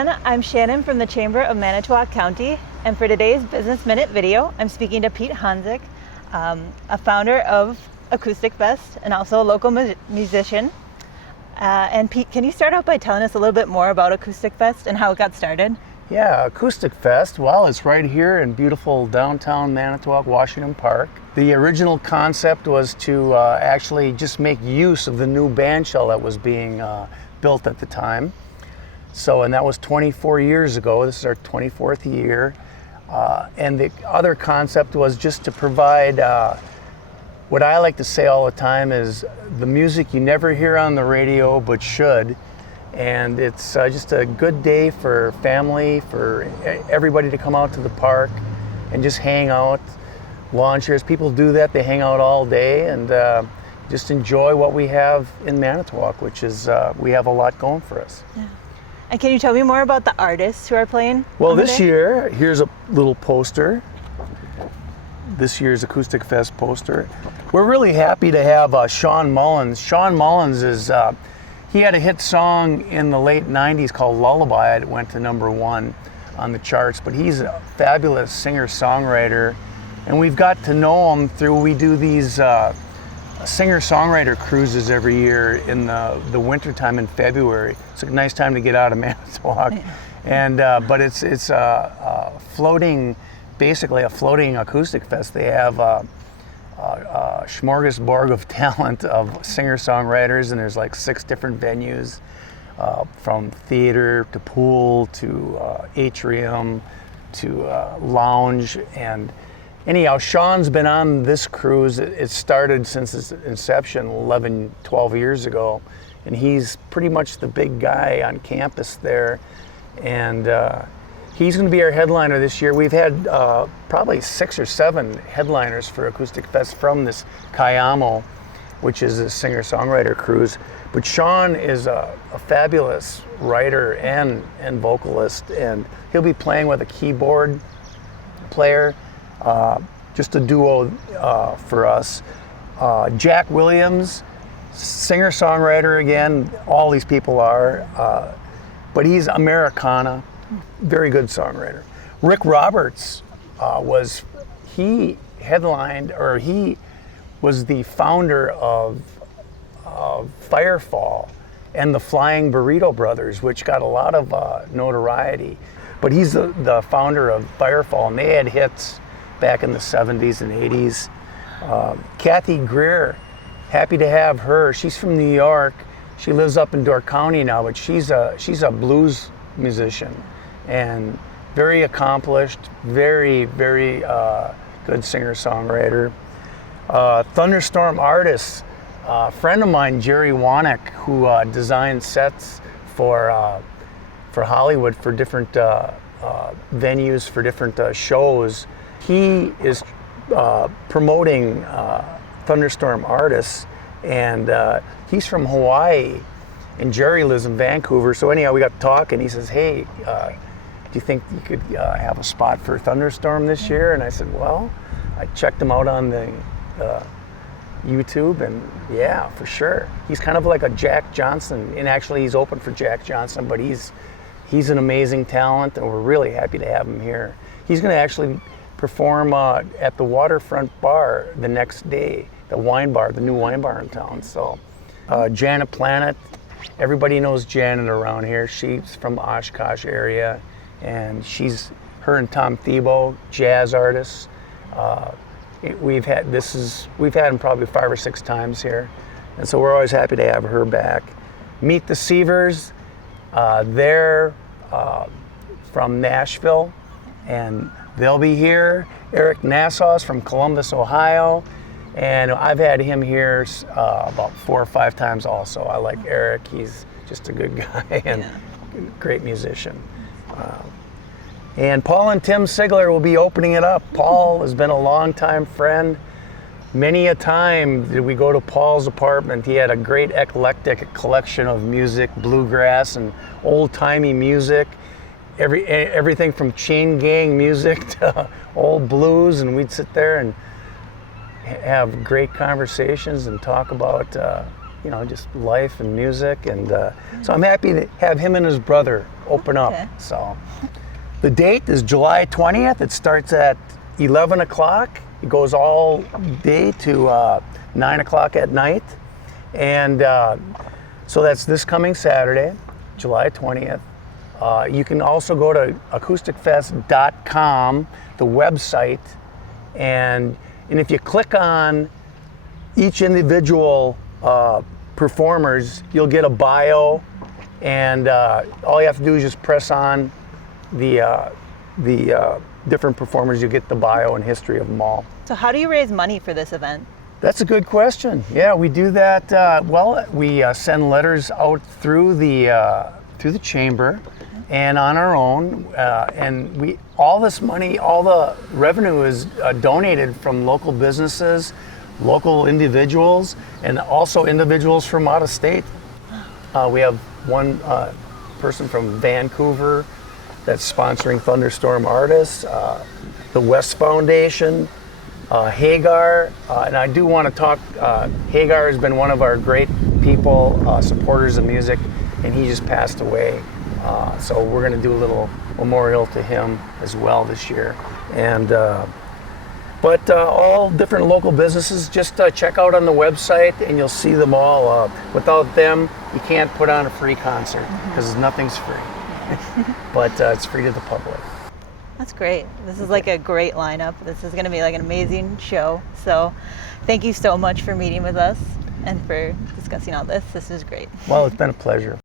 everyone, I'm Shannon from the Chamber of Manitowoc County, and for today's Business Minute video, I'm speaking to Pete Hanzik, a founder of Acoustic Fest and also a local musician. And Pete, can you start out by telling us a little bit more about Acoustic Fest and how it got started? Yeah, Acoustic Fest, well, it's right here in beautiful downtown Manitowoc, Washington Park. The original concept was to actually just make use of the new band shell that was being built at the time. So, and that was 24 years ago. This is our 24th year. And the other concept was just to provide what I like to say all the time is the music you never hear on the radio but should. And it's just a good day for family, for everybody to come out to the park and just hang out. Lawn chairs, people do that, they hang out all day and just enjoy what we have in Manitowoc, which is, we have a lot going for us. Yeah. And can you tell me more about the artists who are playing? Well, this year, here's a little poster. This year's Acoustic Fest poster. We're really happy to have Sean Mullins. Sean Mullins is, he had a hit song in the late 90s called Lullaby. It went to #1 on the charts, but he's a fabulous singer-songwriter. And we've got to know him through, we do these singer-songwriter cruises every year in the wintertime in February. It's a nice time to get out of Manitowoc. And, but it's floating, basically a floating acoustic fest. They have a smorgasbord of talent of singer-songwriters, and there's like 6 different venues, from theater to pool to atrium to lounge. And anyhow, Sean's been on this cruise. It started since its inception 11, 12 years ago, and he's pretty much the big guy on campus there. And he's going to be our headliner this year. We've had probably 6 or 7 headliners for Acoustic Fest from this Kayamo, which is a singer-songwriter cruise. But Sean is a fabulous writer and vocalist, and he'll be playing with a keyboard player. Just a duo for us. Jack Williams, singer-songwriter again, all these people are, but he's Americana, very good songwriter. Rick Roberts he headlined, or he was the founder of Firefall and the Flying Burrito Brothers, which got a lot of notoriety. But he's the founder of Firefall, and they had hits back in the 70s and 80s. Kathy Greer, happy to have her. She's from New York. She lives up in Door County now, but she's a blues musician and very accomplished, very, very good singer-songwriter. Thunderstorm artist, a friend of mine, Jerry Wanick, who designed sets for Hollywood for different venues, for different shows. He is promoting Thunderstorm artists, and he's from Hawaii, and Jerry lives in Vancouver. So anyhow, we got to talk, and he says, hey, do you think you could have a spot for Thunderstorm this year? And I said, well, I checked him out on the YouTube, and yeah, for sure. He's kind of like a Jack Johnson, and actually he's open for Jack Johnson, but he's an amazing talent, and we're really happy to have him here. He's going to actually perform at the Waterfront Bar the next day, the wine bar, the new wine bar in town. So Janet Planet, everybody knows Janet around here. She's from the Oshkosh area, and her and Tom Thiebaud, jazz artists. We've had him probably 5 or 6 times here, and so we're always happy to have her back. Meet the Seavers, they're from Nashville, and they'll be here. Eric Nassau's from Columbus, Ohio, and I've had him here about 4 or 5 times also. I like Eric. He's just a good guy and great musician. And Paul and Tim Sigler will be opening it up. Paul has been a longtime friend. Many a time did we go to Paul's apartment. He had a great eclectic collection of music, bluegrass and old-timey music. Everything from chain gang music to old blues, and we'd sit there and have great conversations and talk about just life and music. And so I'm happy to have him and his brother open up. So the date is July 20th. It starts at 11 o'clock. It goes all day to 9 o'clock at night. And so that's this coming Saturday, July 20th. You can also go to acousticfest.com, the website, and if you click on each individual performers, you'll get a bio, and all you have to do is just press on the different performers. You get the bio and history of them all. So how do you raise money for this event? That's a good question. Yeah, we do that. We send letters out through the chamber and on our own, and all this money, all the revenue is donated from local businesses, local individuals, and also individuals from out of state. We have one person from Vancouver that's sponsoring Thunderstorm Artists, the West Foundation, Hagar, and I do want to talk, Hagar has been one of our great people, supporters of music, and he just passed away. So we're going to do a little memorial to him as well this year. And but all different local businesses, just check out on the website and you'll see them all. Without them, you can't put on a free concert because nothing's free. But it's free to the public. That's great. This is like a great lineup. This is going to be like an amazing show. So thank you so much for meeting with us and for discussing all this. This is great. Well, it's been a pleasure.